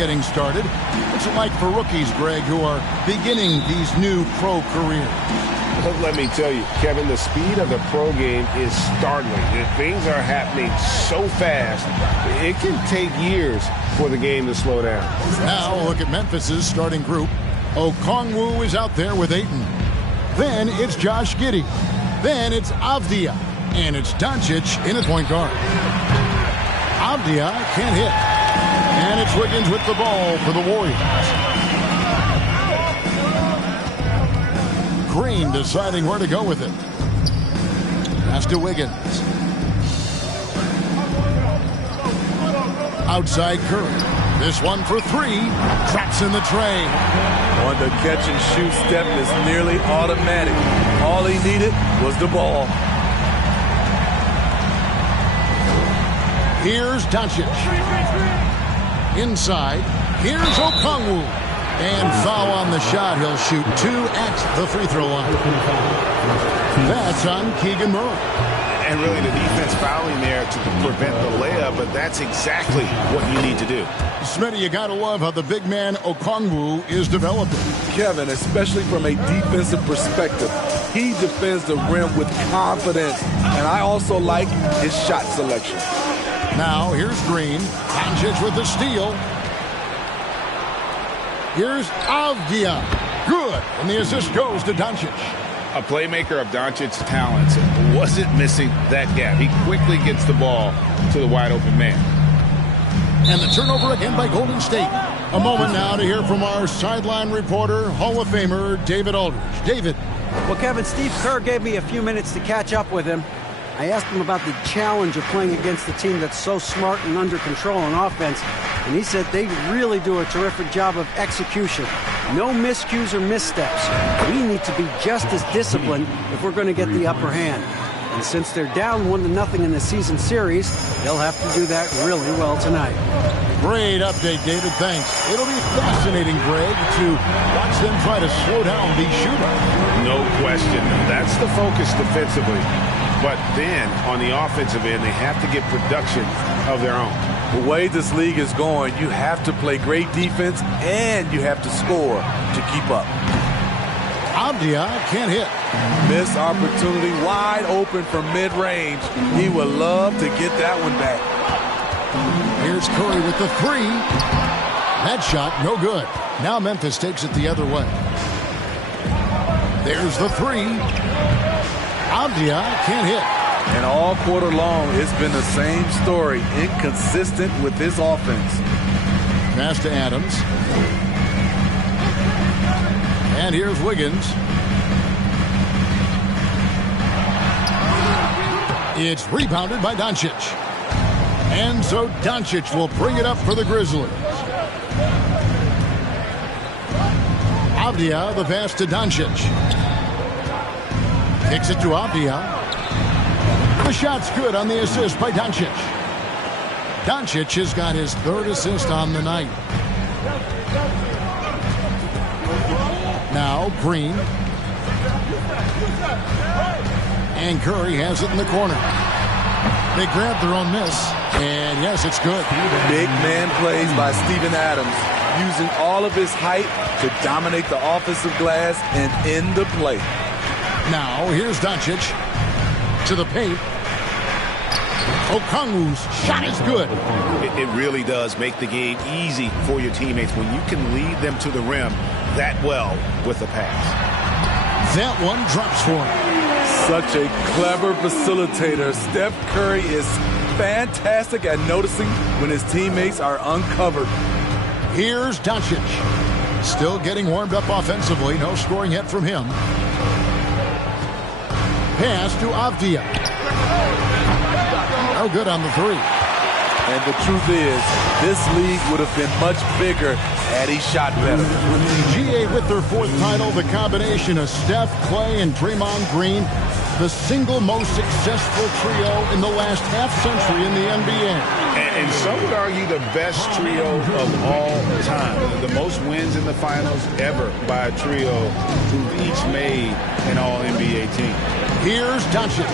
getting started. What's it like for rookies, Greg, who are beginning these new pro careers? Let me tell you, Kevin, the speed of the pro game is startling. Things are happening so fast, it can take years for the game to slow down. Now look at Memphis's starting group. Okongwu is out there with Ayton. Then it's Josh Giddey. Then it's Avdia. And it's Doncic in at point guard. Avdia can't hit. And it's Wiggins with the ball for the Warriors. Green deciding where to go with it. Pass to Wiggins. Outside Curry. This one for three. Traps in the tray. On the catch and shoot step is nearly automatic. All he needed was the ball. Here's Doncic. Inside. Here's Okongwu. And foul on the shot. He'll shoot 2 at the free throw line. That's on Keegan Murray. And really the defense fouling there to prevent the layup, but that's exactly what you need to do. Smitty, you got to love how the big man Okongwu is developing. Kevin, especially from a defensive perspective, he defends the rim with confidence. And I also like his shot selection. Now, here's Green. Doncic with the steal. Here's Avdia. Good. And the assist goes to Doncic. A playmaker of Doncic's talents wasn't missing that gap. He quickly gets the ball to the wide open man. And the turnover again by Golden State. A moment now to hear from our sideline reporter, Hall of Famer David Aldridge. David. Well, Kevin, Steve Kerr gave me a few minutes to catch up with him. I asked him about the challenge of playing against a team that's so smart and under control on offense, and he said they really do a terrific job of execution. No miscues or missteps. We need to be just as disciplined if we're going to get the upper hand. And since they're down 1-0 in the season series, they'll have to do that really well tonight. Great update, David. Thanks. It'll be fascinating, Greg, to watch them try to slow down these shooters. No question. That's the focus defensively. But then, on the offensive end, they have to get production of their own. The way this league is going, you have to play great defense and you have to score to keep up. Avdia can't hit. Missed opportunity, wide open from mid-range. He would love to get that one back. Here's Curry with the three. That shot, no good. Now Memphis takes it the other way. There's the three. Avdia can't hit. And all quarter long, it's been the same story. Inconsistent with his offense. Pass to Adams. And here's Wiggins. It's rebounded by Doncic. And so Doncic will bring it up for the Grizzlies. Avdia, the pass to Doncic. Kicks it to Avdia. The shot's good on the assist by Doncic. Doncic has got his third assist on the night. Now Green. And Curry has it in the corner. They grab their own miss. And yes, it's good. Big man plays by Steven Adams, using all of his height to dominate the offensive glass and end the play. Now here's Doncic to the paint. Okongwu's shot is good. It really does make the game easy for your teammates when you can lead them to the rim that well with a pass. That one drops for him. Such a clever facilitator. Steph Curry is fantastic at noticing when his teammates are uncovered. Here's Doncic. Still getting warmed up offensively. No scoring yet from him. Pass to Avdia. No good on the three. And the truth is, this league would have been much bigger had he shot better. GA with their fourth title, the combination of Steph, Clay, and Draymond Green, the single most successful trio in the last half-century in the NBA. And some would argue the best trio of all time. The most wins in the finals ever by a trio who've each made an All-NBA team. Here's Doncic,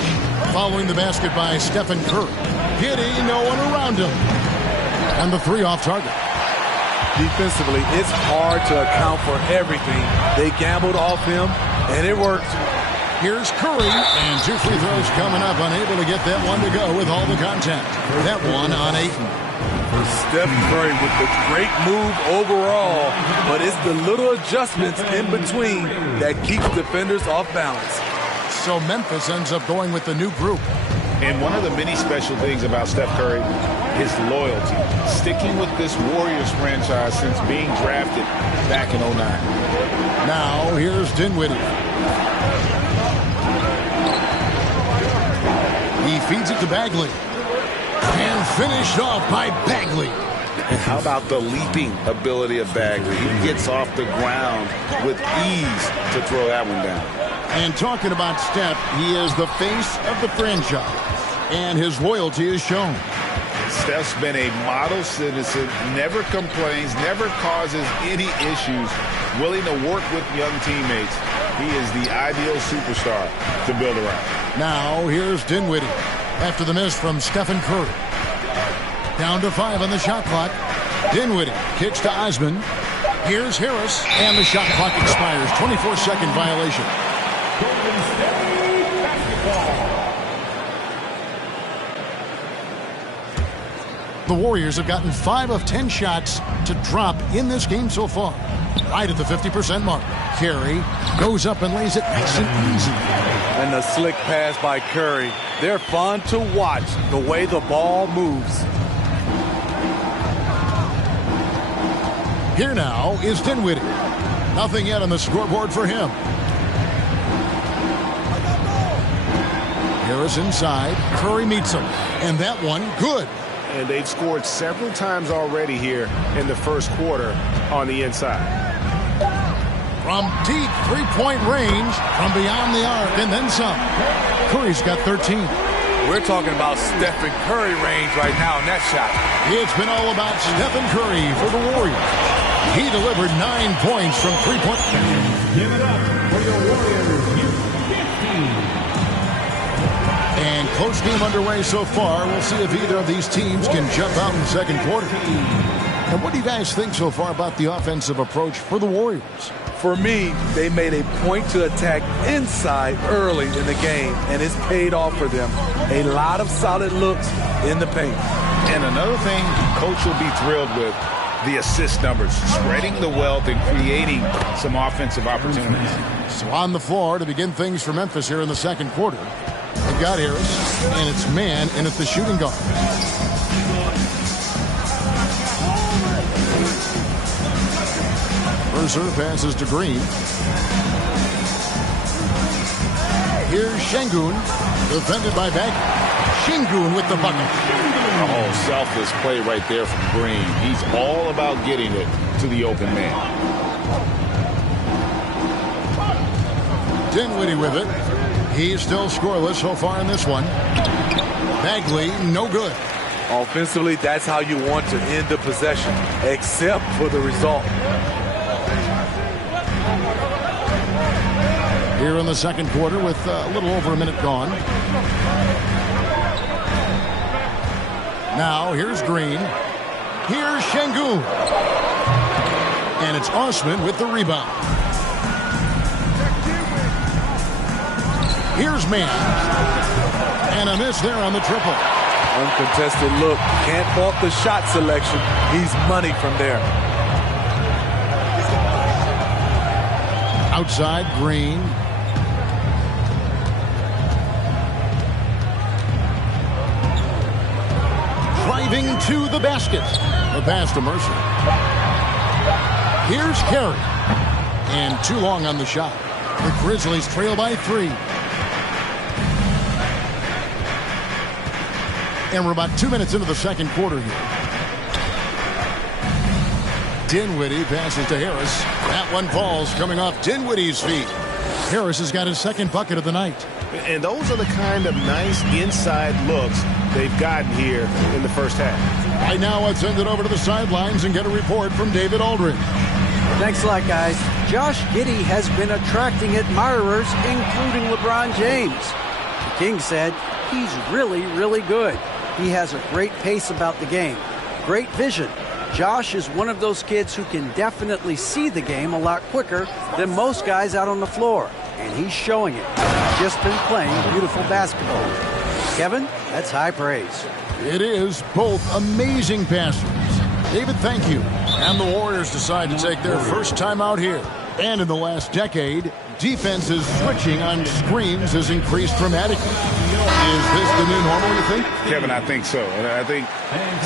following the basket by Stephen Curry. Giddey, no one around him. And the three off target. Defensively, it's hard to account for everything. They gambled off him, and it worked. Here's Curry, and 2 free throws coming up, unable to get that one to go with all the contact. That one on Ayton. For Steph Curry with the great move overall, but it's the little adjustments in between that keeps defenders off balance. So Memphis ends up going with the new group. And one of the many special things about Steph Curry, his loyalty. Sticking with this Warriors franchise since being drafted back in 09. Now, here's Dinwiddie. He feeds it to Bagley. And finished off by Bagley. And how about the leaping ability of Bagley? He gets off the ground with ease to throw that one down. And talking about Steph, he is the face of the franchise. And his loyalty is shown. Steph's been a model citizen, never complains, never causes any issues, willing to work with young teammates. He is the ideal superstar to build around. Now, here's Dinwiddie after the miss from Stephen Curry. Down to 5 on the shot clock. Dinwiddie kicks to Osman. Here's Harris, and the shot clock expires. 24-second violation. The Warriors have gotten 5 of 10 shots to drop in this game so far. Right at the 50% mark. Curry goes up and lays it nice and easy. And the slick pass by Curry. They're fun to watch the way the ball moves. Here now is Dinwiddie. Nothing yet on the scoreboard for him. Harris inside. Curry meets him. And that one, good. And they've scored several times already here in the first quarter on the inside. From deep three-point range, from beyond the arc, and then some. Curry's got 13. We're talking about Stephen Curry range right now in that shot. It's been all about Stephen Curry for the Warriors. He delivered 9 points from three-point. Give it up for your Warriors, U15. And close game underway so far. We'll see if either of these teams can jump out in the second quarter. And what do you guys think so far about the offensive approach for the Warriors? For me, they made a point to attack inside early in the game, and it's paid off for them. A lot of solid looks in the paint. And another thing Coach will be thrilled with, the assist numbers, spreading the wealth and creating some offensive opportunities. So on the floor to begin things for Memphis here in the second quarter. They've got Harris, and it's man, and it's the shooting guard. Mercer passes to Green. Here's Şengün, defended by Bagley. Şengün with the bucket. Oh, selfless play right there from Green. He's all about getting it to the open man. Dinwiddie with it. He's still scoreless so far in this one. Bagley, no good. Offensively, that's how you want to end the possession, except for the result. Here in the second quarter with a little over a minute gone. Now, here's Green. Here's Şengün. And it's Osman with the rebound. Here's Mann. And a miss there on the triple. Uncontested look. Can't fault the shot selection. He's money from there. Outside, Green. Driving to the basket. The pass to Mercer. Here's Carey. And too long on the shot. The Grizzlies trail by 3. And we're about 2 minutes into the second quarter here. Dinwiddie passes to Harris. That one falls coming off Dinwiddie's feet. Harris has got his second bucket of the night. And those are the kind of nice inside looks they've gotten here in the first half. Right now, let's send it over to the sidelines and get a report from David Aldridge. Thanks a lot, guys. Josh Giddey has been attracting admirers, including LeBron James. The King said he's really, really good. He has a great pace about the game, great vision, Josh is one of those kids who can definitely see the game a lot quicker than most guys out on the floor. And he's showing it. He's just been playing beautiful basketball. Kevin, that's high praise. It is both amazing passers. David, thank you. And the Warriors decide to take their first time out here. And in the last decade, defenses switching on screens has increased dramatically. Is this the new normal, you think? Kevin, I think so. And I think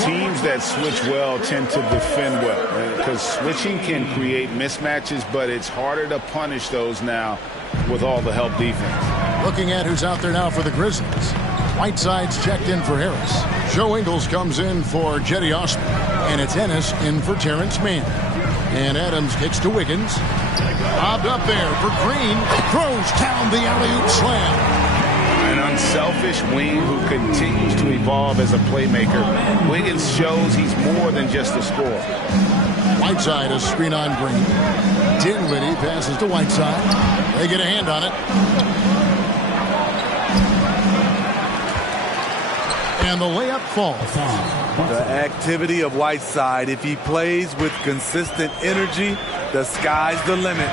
teams that switch well tend to defend well. Because switching can create mismatches, but it's harder to punish those now with all the help defense. Looking at who's out there now for the Grizzlies. Whiteside's checked in for Harris. Joe Ingles comes in for Jetty Osman. And it's Ennis in for Terrence Mann. And Adams kicks to Wiggins. Bobbed up there for Green. Throws down the alley-oop slam. An unselfish wing who continues to evolve as a playmaker. Wiggins shows he's more than just a scorer. Whiteside, a screen on Green. Dinwiddie passes to Whiteside. They get a hand on it. And the layup falls. The activity of Whiteside, if he plays with consistent energy, the sky's the limit.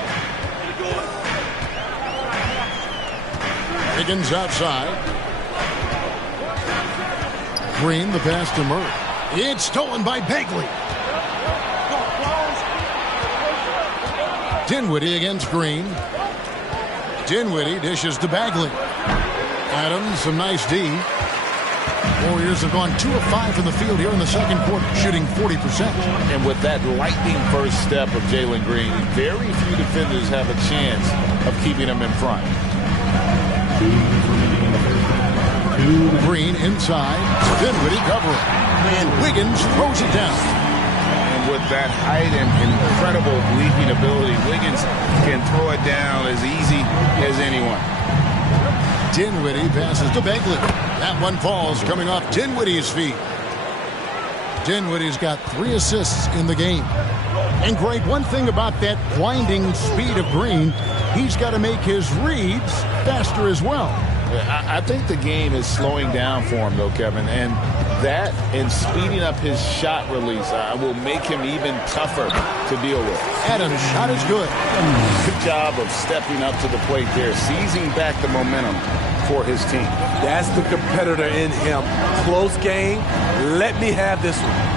Higgins outside. Green, the pass to Murray. It's stolen by Bagley. Dinwiddie against Green. Dinwiddie dishes to Bagley. Adams, some nice D. Warriors have gone 2 of 5 from the field here in the second quarter, shooting 40%. And with that lightning first step of Jalen Green, very few defenders have a chance of keeping him in front. Green inside. Dinwiddie covering. And Wiggins throws it down. And with that height and incredible leaping ability, Wiggins can throw it down as easy as anyone. Dinwiddie passes to Bagley. That one falls coming off Dinwiddie's feet. Dinwiddie's got 3 assists in the game. And Greg, one thing about that blinding speed of Green, he's got to make his reads faster as well. I think the game is slowing down for him, though, Kevin. And that and speeding up his shot release will make him even tougher to deal with. Adams' shot is good. Good job of stepping up to the plate there, seizing back the momentum for his team. That's the competitor in him. Close game. Let me have this one.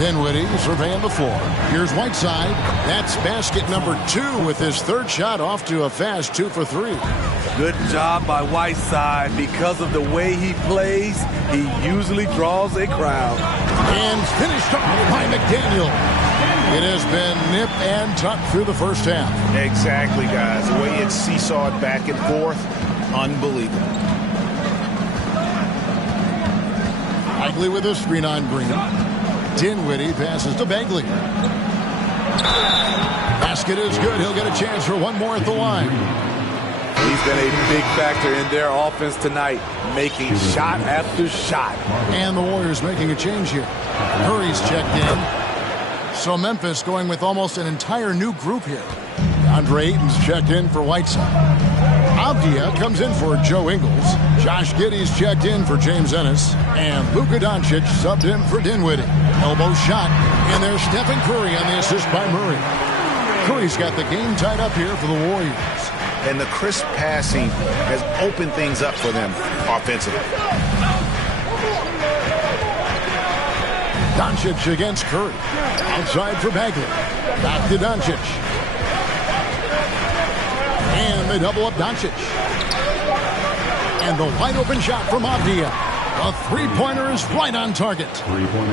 Dinwiddie surveying the floor. Here's Whiteside. That's basket number 2 with his 3rd shot off to a fast 2 for 3. Good job by Whiteside. Because of the way he plays, he usually draws a crowd. And finished off by McDaniel. It has been nip and tuck through the first half. Exactly, guys. The way it's seesawed back and forth, unbelievable. Bagley with a screen on Green. Dinwiddie passes to Bagley. Basket is good. He'll get a chance for one more at the line. He's been a big factor in their offense tonight, making shot after shot. And the Warriors making a change here. Curry's checked in. So Memphis going with almost an entire new group here. Andre Ayton's checked in for Whiteside. Avdia comes in for Joe Ingles. Josh Giddey's checked in for James Ennis. And Luka Doncic subbed in for Dinwiddie. Elbow shot. And there's Stephen Curry on the assist by Murray. Curry's got the game tied up here for the Warriors. And the crisp passing has opened things up for them offensively. Doncic against Curry. Outside for Bagley. Back to Doncic. And they double up Doncic. And the wide open shot from Avdia. A three-pointer is right on target.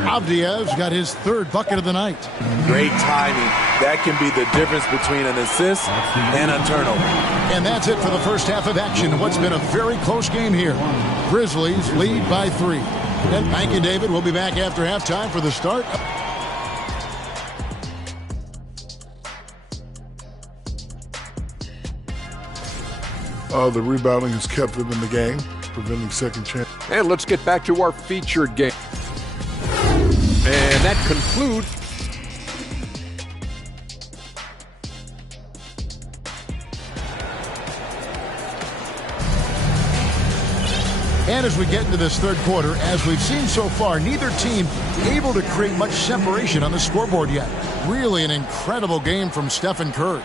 Avdia's got his 3rd bucket of the night. Great timing. That can be the difference between an assist and a turnover. And that's it for the first half of action. What's been a very close game here. Grizzlies lead by 3. And thank you, David. We'll be back after halftime for the start. The rebounding has kept them in the game, preventing second chance. And let's get back to our featured game. And that concludes. And as we get into this third quarter, as we've seen so far, neither team able to create much separation on the scoreboard yet. Really an incredible game from Stephen Curry.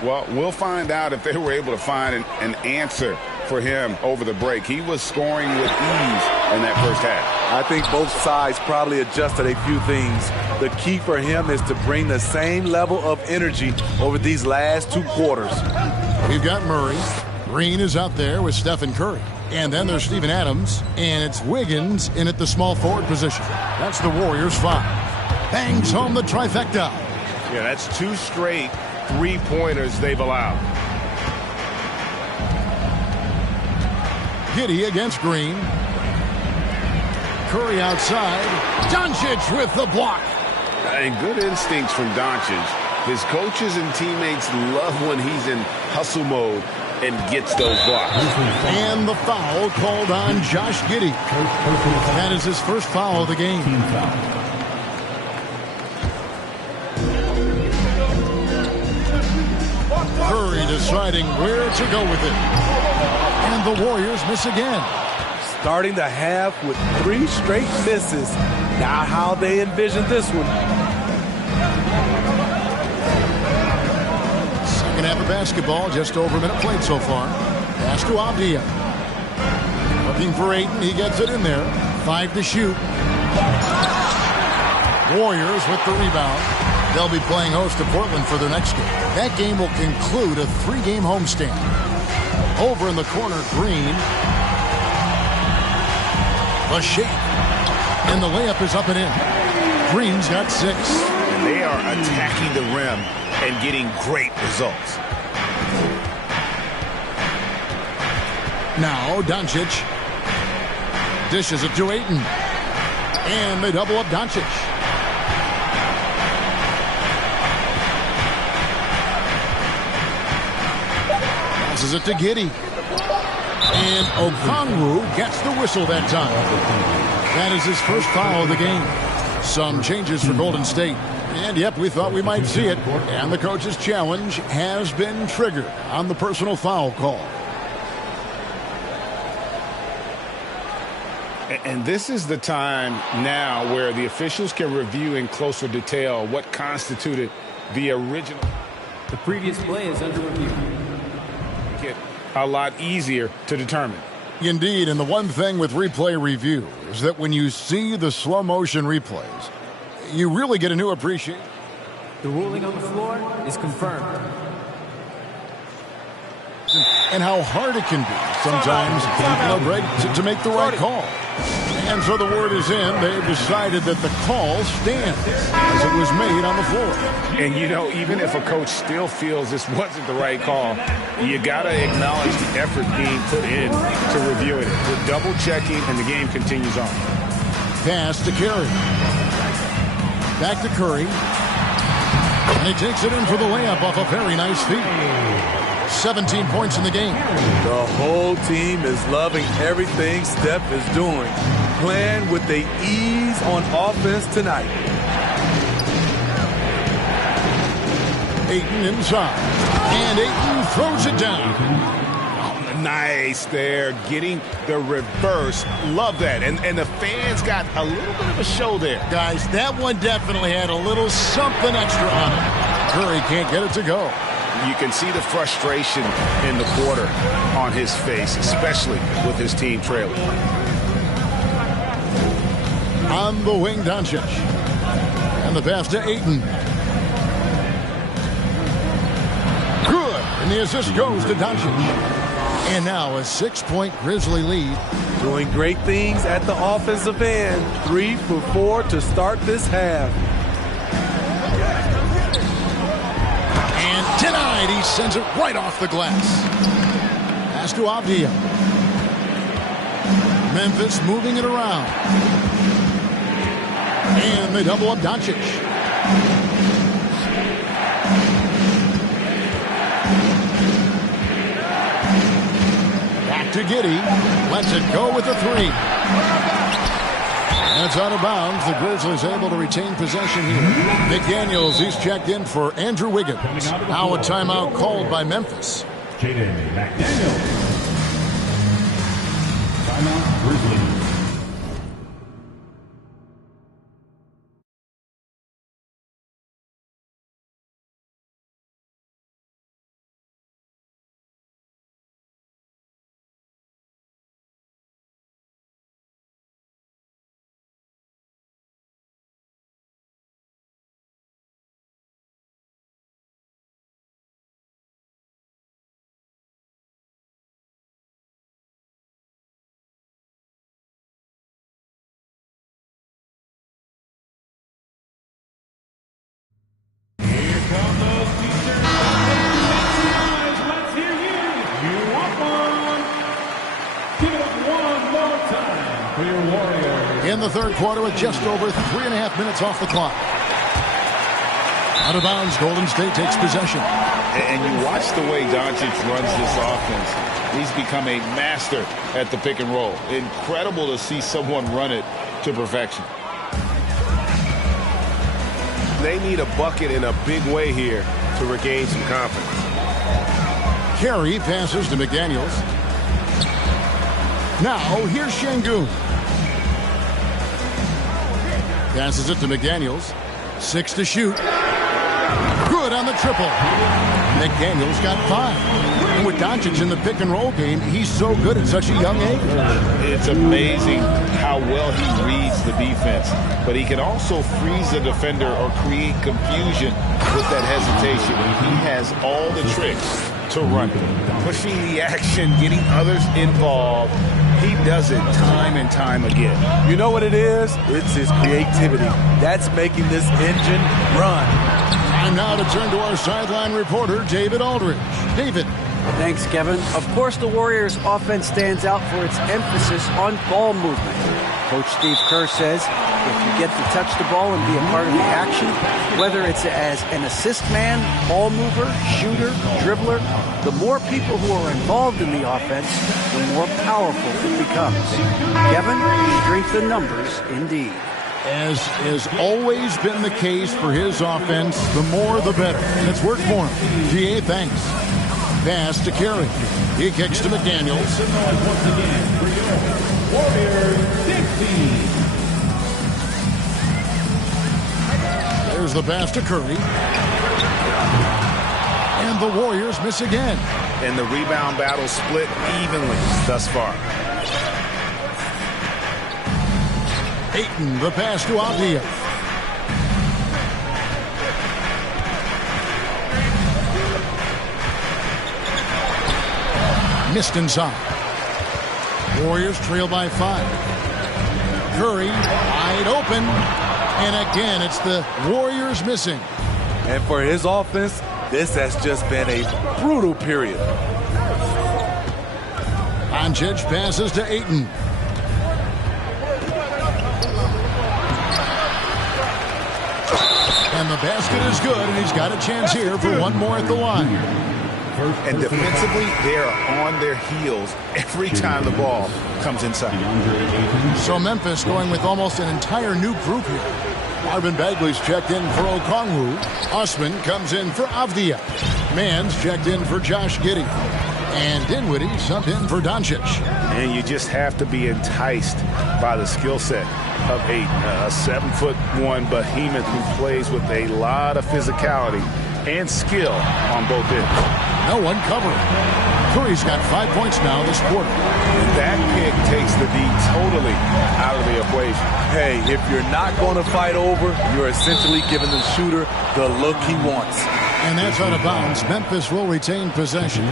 Well, we'll find out if they were able to find an answer for him over the break. He was scoring with ease in that first half. I think both sides probably adjusted a few things. The key for him is to bring the same level of energy over these last 2 quarters. We've got Murray. Green is out there with Stephen Curry. And then there's Steven Adams, and it's Wiggins in at the small forward position. That's the Warriors 5. Bangs home the trifecta. Yeah, that's 2 straight 3-pointers they've allowed. Giddey against Green. Curry outside. Doncic with the block. And good instincts from Doncic. His coaches and teammates love when he's in hustle mode and gets those blocks. And the foul called on Josh Giddey. That is his first foul of the game. Curry deciding where to go with it. And the Warriors miss again. Starting the half with 3 straight misses. Not how they envisioned this one. Second half of basketball, just over a minute played so far. Pass to Avdia. Looking for Ayton, he gets it in there. 5 to shoot. Warriors with the rebound. They'll be playing host to Portland for their next game. That game will conclude a 3-game homestand. Over in the corner, Green. The shake. And the layup is up and in. Green's got 6. And they are attacking the rim and getting great results. Now Doncic dishes it to Ayton. And they double up Doncic. Passes it to Giddey. And Okongwu gets the whistle that time. That is his first foul of the game. Some changes for Golden State. And, yep, we thought we might see it. And the coach's challenge has been triggered on the personal foul call. And this is the time now where the officials can review in closer detail what constituted the original. The previous play is under review. Get a lot easier to determine. Indeed, and the one thing with replay review is that when you see the slow motion replays, you really get a new appreciation. The ruling on the floor is confirmed. And how hard it can be sometimes, Greg, to make the right call. And so the word is in. They've decided that the call stands as it was made on the floor. And, you know, even if a coach still feels this wasn't the right call, you got to acknowledge the effort being put in to reviewing it. We're double-checking, and the game continues on. Pass to Curry. Back to Curry. And he takes it in for the layup off a very nice feed. 17 points in the game. The whole team is loving everything Steph is doing. Playing with the ease on offense tonight. Ayton inside. And Ayton throws it down. Oh, nice there. Getting the reverse. Love that. And the fans got a little bit of a show there. Guys, that one definitely had a little something extra on it. Curry can't get it to go. You can see the frustration in the quarter on his face, especially with his team trailing. On the wing, Doncic. And the pass to Ayton. Good. And the assist goes to Doncic. And now a 6-point Grizzly lead. Doing great things at the offensive end. 3 for 4 to start this half. And denied. He sends it right off the glass. Pass to Avdia. Memphis moving it around. And they double up Doncic. Back to Giddey. Lets it go with the 3. That's out of bounds. The Grizzlies able to retain possession here. McDaniels, he's checked in for Andrew Wiggins. Now a timeout called by Memphis. McDaniels. Timeout, Grizzlies. In the third quarter with just over 3.5 minutes off the clock. Out of bounds, Golden State takes possession. And you watch the way Doncic runs this offense. He's become a master at the pick and roll. Incredible to see someone run it to perfection. They need a bucket in a big way here to regain some confidence. Carey passes to McDaniels. Now, here's Şengün. Passes it to McDaniels. 6 to shoot. Good on the triple. McDaniels got 5. And with Doncic in the pick and roll game, he's so good at such a young age. It's amazing how well he reads the defense. But he can also freeze the defender or create confusion with that hesitation. He has all the tricks to run it. Pushing the action, getting others involved. He does it time and time again. You know what it is? It's his creativity. That's making this engine run. Time now to turn to our sideline reporter, David Aldridge. David. Thanks, Kevin. Of course, the Warriors' offense stands out for its emphasis on ball movement. Coach Steve Kerr says if you get to touch the ball and be a part of the action, whether it's as an assist man, ball mover, shooter, dribbler, the more people who are involved in the offense, the more powerful it becomes. Kevin, strength in numbers, indeed. As has always been the case for his offense, the more the better. And it's worked for him. GA, thanks. Pass to Carey. He kicks to McDaniels. Once again, for your Warriors 15. There's the pass to Curry. And the Warriors miss again. And the rebound battle split evenly thus far. Ayton, the pass to Avdia. Missed inside. Warriors trail by 5. Curry wide open. And again, it's the Warriors missing. And for his offense, this has just been a brutal period. Doncic passes to Ayton. And the basket is good, and he's got a chance here for one more at the line. And defensively, they are on their heels every time the ball comes inside. So Memphis going with almost an entire new group here. Marvin Bagley's checked in for Okongwu. Osman comes in for Avdia. Mann's checked in for Josh Giddey. And Dinwiddie subbed in for Doncic. And you just have to be enticed by the skill set of a 7'1" behemoth who plays with a lot of physicality and skill on both ends. No one covering. Curry's got 5 points now this quarter. That pick takes the D totally out of the equation. Hey, if you're not going to fight over, you're essentially giving the shooter the look he wants. And that's out of bounds. Memphis will retain possession.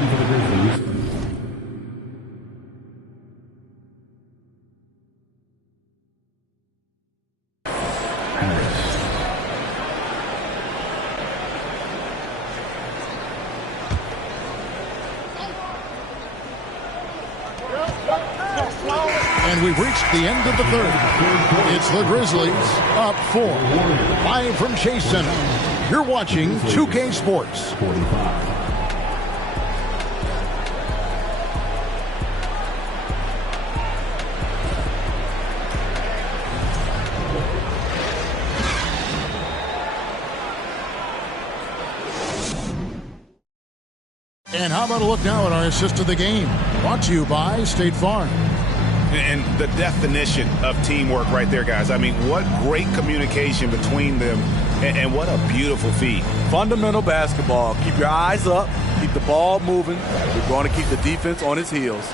And we've reached the end of the third. It's the Grizzlies up 4. Live from Chase Center. You're watching 2K Sports. And how about a look now at our assist of the game? Brought to you by State Farm. And the definition of teamwork right there, guys. I mean, what great communication between them, and what a beautiful feat. Fundamental basketball. Keep your eyes up. Keep the ball moving. We're going to keep the defense on its heels.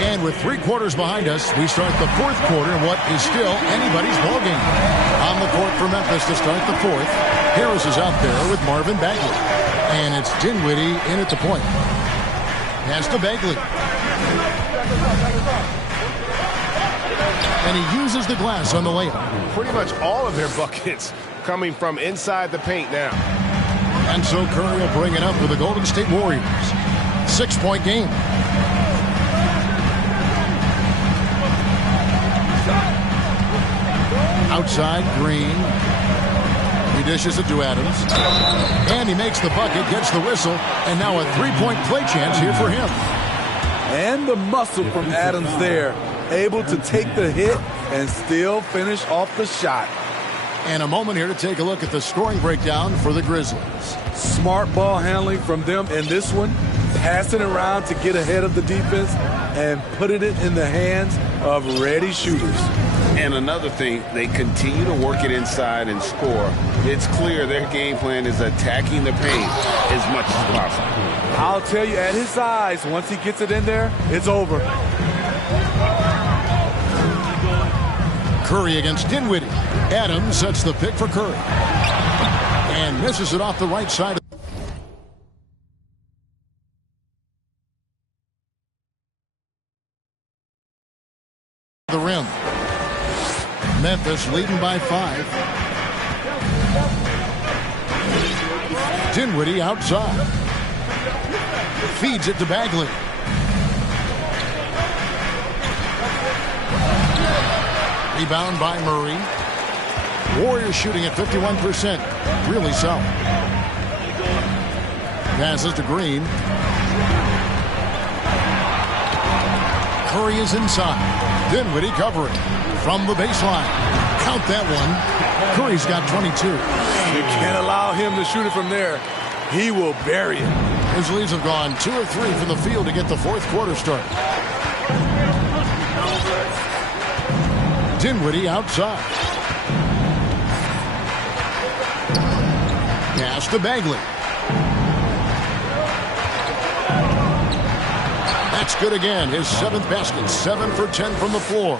And with 3 quarters behind us, we start the 4th quarter in what is still anybody's ballgame. On the court for Memphis to start the 4th, Harris is out there with Marvin Bagley. And it's Dinwiddie in at the point. Pass to Bagley. And he uses the glass on the layup. Pretty much all of their buckets coming from inside the paint now. And so Curry will bring it up for the Golden State Warriors. 6-point game. Outside, Green. He dishes it to Adams. And he makes the bucket, gets the whistle, and now a 3-point play chance here for him. And the muscle from Adams there. Able to take the hit and still finish off the shot. And a moment here to take a look at the scoring breakdown for the Grizzlies. Smart ball handling from them in this one. Passing around to get ahead of the defense and putting it in the hands of ready shooters. And another thing, they continue to work it inside and score. It's clear their game plan is attacking the paint as much as possible. I'll tell you, at his size, once he gets it in there, it's over. Curry against Dinwiddie. Adams sets the pick for Curry. And misses it off the right side of the rim. Memphis leading by 5. Dinwiddie outside. Feeds it to Bagley. Rebound by Murray. Warriors shooting at 51%. Really solid. Passes to Green. Curry is inside. Dinwiddie covering from the baseline. Count that one. Curry's got 22. You can't allow him to shoot it from there. He will bury it. His leads have gone 2 of 3 from the field to get the 4th quarter started. Dinwiddie outside. Pass to Bagley. That's good again. His 7th basket. 7 for 10 from the floor.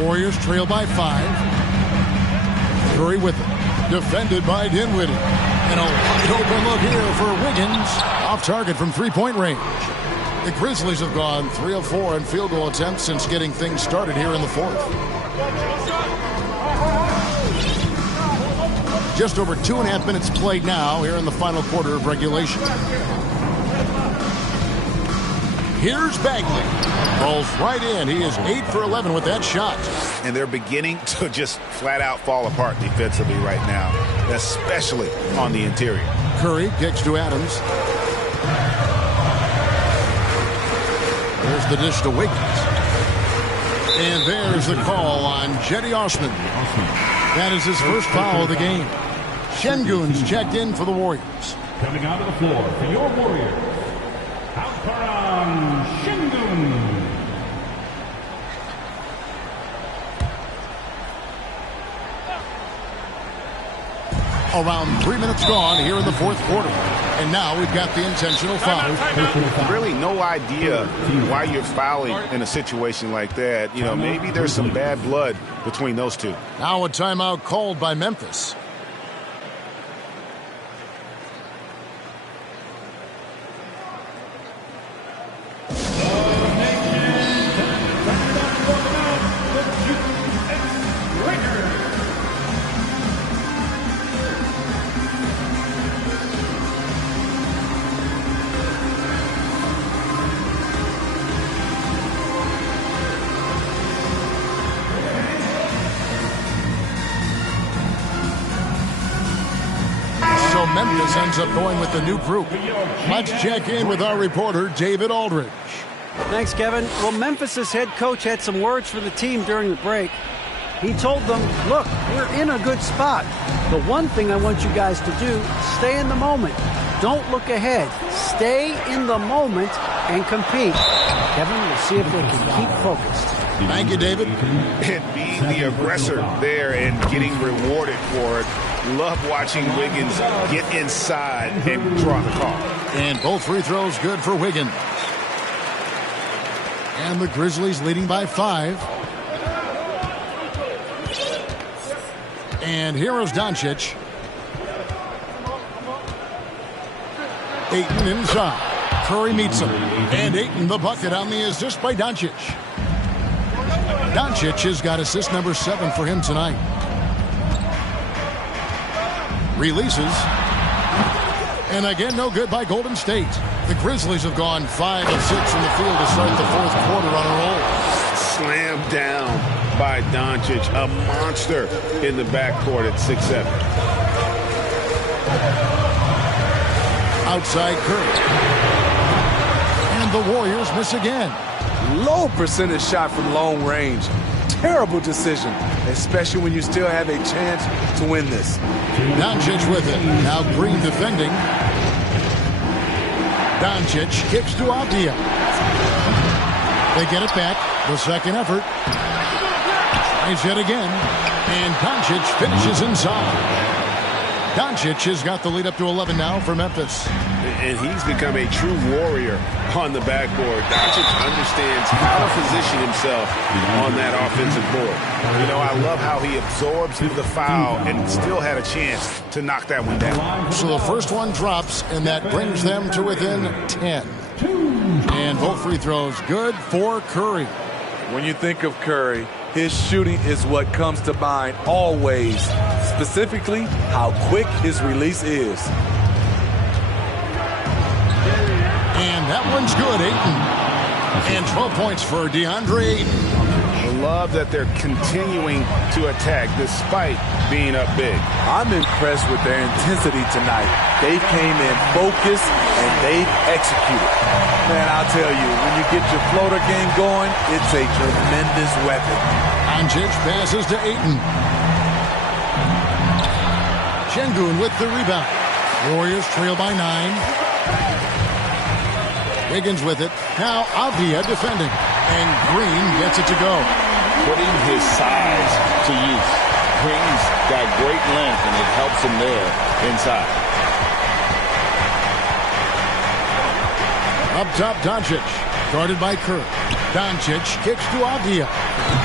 Warriors trail by 5. Curry with it. defended by Dinwiddie. And a wide open look here for Wiggins. Off target from three-point range. The Grizzlies have gone 3 of 4 in field goal attempts since getting things started here in the fourth. Just over 2.5 minutes played now here in the final quarter of regulation. Here's Bagley. Rolls right in. He is 8 for 11 with that shot. And they're beginning to just flat out fall apart defensively right now, especially on the interior. Curry kicks to Adams. There's the dish to Wiggins. And there's the call on Jetty Osman. That is his first foul of the game. Şengün's checked in for the Warriors. Coming out of the floor for your Warriors, Alperen Şengün. Around 3 minutes gone here in the fourth quarter. And now we've got the intentional foul. Really no idea why you're fouling in a situation like that. You know, maybe there's some bad blood between those two. Now a timeout called by Memphis. Memphis ends up going with the new group. Let's check in with our reporter, David Aldridge. Thanks, Kevin. Well, Memphis's head coach had some words for the team during the break. He told them, look, we're in a good spot. The one thing I want you guys to do, stay in the moment. Don't look ahead. Stay in the moment and compete. Kevin, we'll see if they can keep focused. Thank you, David. And being the aggressor there and getting rewarded for it. Love watching Wiggins get inside and draw the call. And both free throws good for Wiggins. And the Grizzlies leading by 5. And here is Doncic. Ayton inside. Curry meets him. And Ayton the bucket on the assist by Doncic. Doncic has got assist number 7 for him tonight. Releases. And again, no good by Golden State. The Grizzlies have gone 5 of 6 from the field to start the fourth quarter on a roll. Slammed down by Doncic, a monster in the backcourt at 6'7". Outside Curry. And the Warriors miss again. Low percentage shot from long range. Terrible decision, especially when you still have a chance to win this. Doncic with it. Now Green defending. Doncic kicks to Avdia. They get it back. The second effort. Tries yet again. And Doncic finishes inside. Doncic has got the lead up to 11 now for Memphis. And he's become a true warrior on the backboard. Doncic understands how to position himself on that offensive board. You know, I love how he absorbs the foul and still had a chance to knock that one down. So the first one drops, and that brings them to within 10. And both free throws good for Curry. When you think of Curry, his shooting is what comes to mind always. Specifically, how quick his release is. And that one's good, Ayton. And 12 points for DeAndre Ayton. I love that they're continuing to attack despite being up big. I'm impressed with their intensity tonight. They came in focused and they've executed. Man, I'll tell you, when you get your floater game going, it's a tremendous weapon. Doncic passes to Ayton. Şengün with the rebound. Warriors trail by 9. Wiggins with it. Now Avdia defending. And Green gets it to go. Putting his size to use. Green's got great length, and it helps him there inside. Up top, Doncic. Guarded by Kerr. Doncic kicks to Avdia.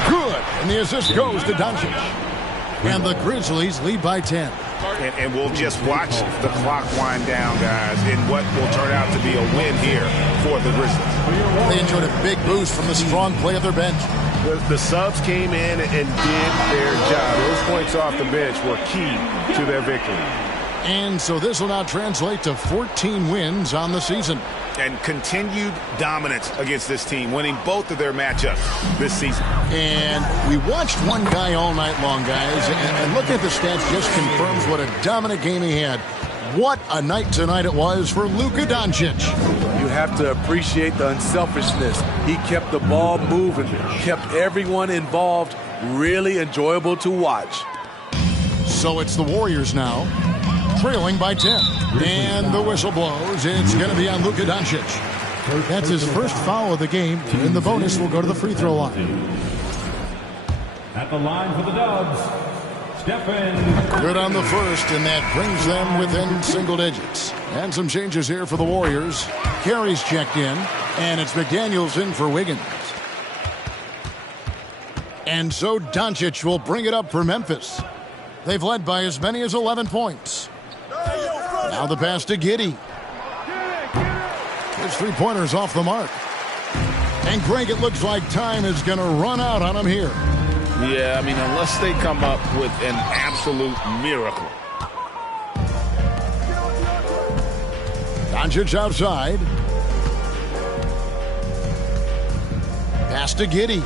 Good. And the assist goes to Doncic. And the Grizzlies lead by 10. And we'll just watch the clock wind down, guys, in what will turn out to be a win here for the Grizzlies. They enjoyed a big boost from the strong play of their bench. The subs came in and did their job. Those points off the bench were key to their victory. And so this will now translate to 14 wins on the season. And continued dominance against this team, winning both of their matchups this season. And we watched one guy all night long, guys, and looking at the stats just confirms what a dominant game he had. What a night tonight it was for Luka Doncic. You have to appreciate the unselfishness. He kept the ball moving, kept everyone involved, really enjoyable to watch. So it's the Warriors now, trailing by 10. And the whistle blows. It's going to be on Luka Doncic. That's his first foul of the game, and the bonus will go to the free throw line. At the line for the Dubs, Stephen. Good on the first, and that brings them within single digits. And some changes here for the Warriors. Carey's checked in, and it's McDaniels in for Wiggins. And so Doncic will bring it up for Memphis. They've led by as many as 11 points. Now the pass to Giddey. His three-pointer's off the mark. And Greg, it looks like time is going to run out on him here. Yeah, I mean, unless they come up with an absolute miracle. Doncic outside. Pass to Giddey.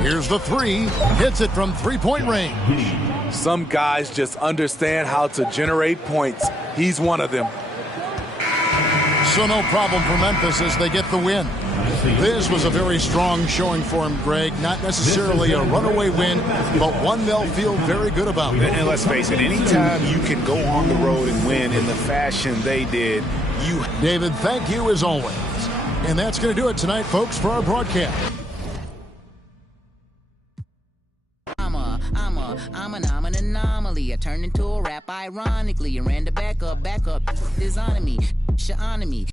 Here's the three. Hits it from three-point range. Some guys just understand how to generate points. He's one of them. So no problem for Memphis as they get the win. This was a very strong showing for him, Greg. Not necessarily a runaway win, but one they'll feel very good about. And let's face it, anytime you can go on the road and win in the fashion they did, you... David, thank you as always. And that's going to do it tonight, folks, for our broadcast. I'm an anomaly. I turned into a rap ironically and ran the back up, designing me, shit on me.